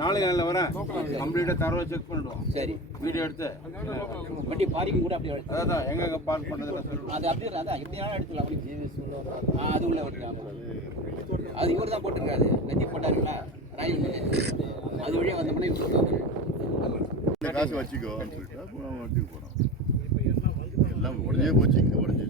நாளைக்கு நாளில் வரேன். கம்ப்ளீட்டாக தரவை செக் பண்ணிடுவோம். சரி. வீடியோ எடுத்து. வண்டி பார்க்கிங் கூட அப்படியே அதான் எங்கெங்க பார்க் சொல்லுவோம் அது அப்படியே அதான் எப்படினாலும் எடுத்துக்கலாம். அப்படி அது உள்ள அது இவர் தான் போட்டிருக்காரு. கத்தி போட்டாருங்களா? ராயல் அது வழியாக வந்தோம்னா இவர் காசு வச்சுக்கோ சொல்லிட்டு எல்லாம் உடஞ்சே போச்சு இங்கே இருக்குது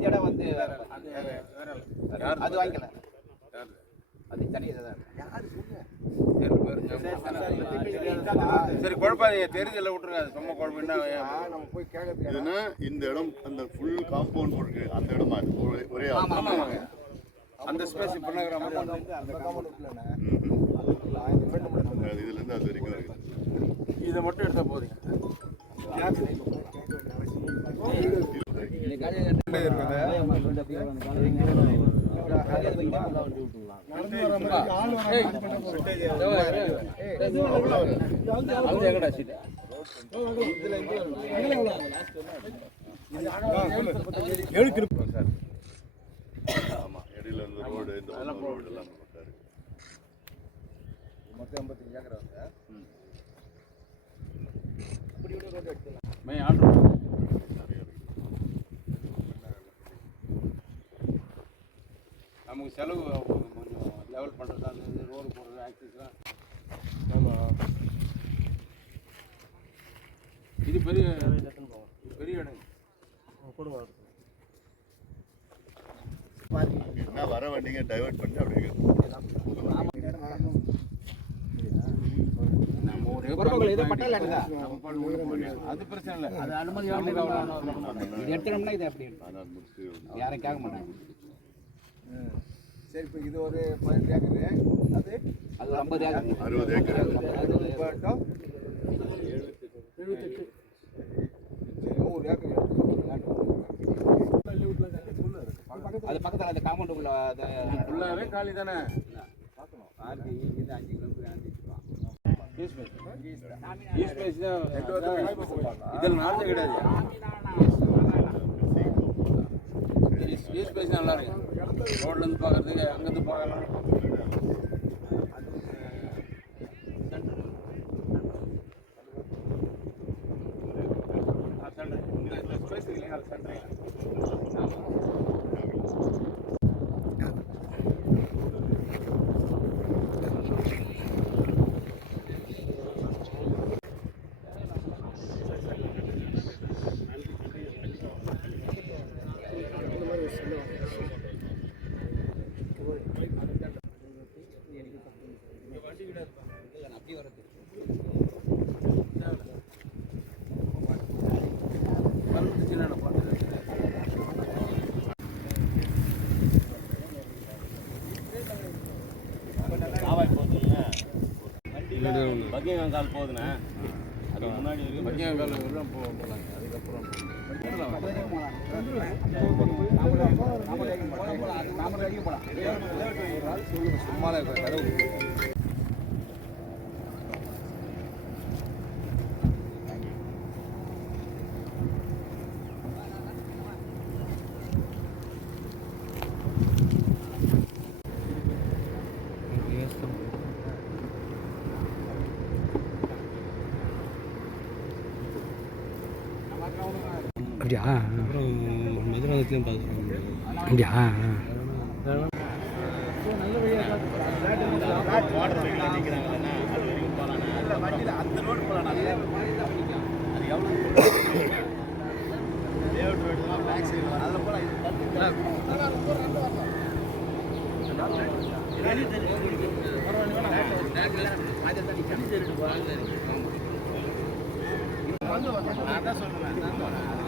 இடம் வந்து அது வாங்கிக்கல அது தனியாக தான் சரி குழப்பாதீங்க தெரிஞ்சல விட்டுருங்க அது சும்மா குழப்பம் என்ன இதுன்னா இந்த இடம் அந்த ஃபுல் காம்பவுண்ட் இருக்கு அந்த இடமா இது ஒரே அந்த ஸ்பேஸ் இப்போ மாதிரி அது இதுல இருந்து அது வரைக்கும் இருக்குது இதை மட்டும் எடுத்தா போதுங்க. ஆமா இடையில ரோடு இந்த ரோடு எல்லாம் போட்டாரு மே ஆர்டர் நமக்கு செலவு கொஞ்சம் லெவல் பண்ணுறது அந்த ரோடு போடுறது ஆக்சிஸ்லாம் ஆமாம் இது பெரிய இது பெரிய இடம். என்ன வர வண்டிங்க டைவர்ட் பண்ணி போயிடலாம். அது பிரச்சனை இல்லை. அது அனுமதி இது எடுத்துனோம்னா இது அப்படி யாரும் கேட்க மாட்டாங்க. சரி இப்போ இது ஒரு பதினெட்டு ஏக்கரு அது அது ஐம்பது ஏக்கர் அறுபது ஏக்கர் அறுபது பாட்டம் நூறு ஏக்கர் அது பக்கத்தில் அந்த காம்பவுண்ட் உள்ள ஃபுல்லாகவே காலி தானே ஆர்டி இது அஞ்சு கிலோமீட்டர் பேஸ் தான் இதில் நார்த்தே கிடையாது நல்லா இருக்கு ரோட்லேருந்து பார்க்குறதுக்கு அங்கேருந்து பார்க்கலாம் பக்கிங்கால் போகுதுண்ணே அதுக்கு முன்னாடி வரைக்கும் மத்தியானம் காலம் போ போகலாம். அதுக்கப்புறம் சும்மாலே கடவுள் அப்படியா? அப்புறம் மதுராந்தத்தையும் பார்த்துருக்கோம் அப்படியா? நான் தான் சொல்றேன்.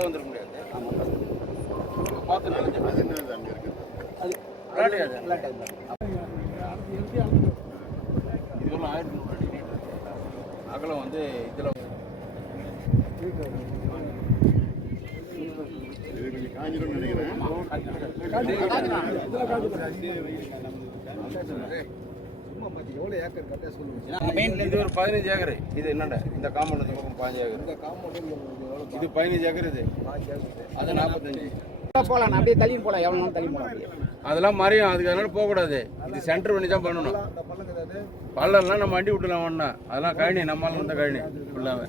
உள்ளே வந்துட முடியாது. பார்த்து அது என்னது அங்க இருக்குது. இதுவெல்லாம் ஆயிரத்தி நூறு அடி. அகலம் வந்து இதில் காஞ்சிரும்னு நினைக்கிறேன். இது ஒரு பதினஞ்சு ஏக்கர். இது என்னடா இந்த காம்பவுண்ட் இந்த பக்கம் ஏக்கர். எவ்வளோ இது? பதினஞ்சு ஏக்கர் இது. அது நாற்பத்தஞ்சு அப்படியே தள்ளி போலாம். எவ்வளவு நாள் தள்ளி போலாம். அப்படியே. அதெல்லாம் மறையும். அதுக்கு அதனால போகக்கூடாது இது சென்டர் பண்ணி தான் பண்ணணும். பள்ளம்லாம் நம்ம வண்டி விட்டுலாம் ஒன்றா அதெல்லாம் கழனி. நம்மளால இருந்த கழனி. ஃபுல்லாகவே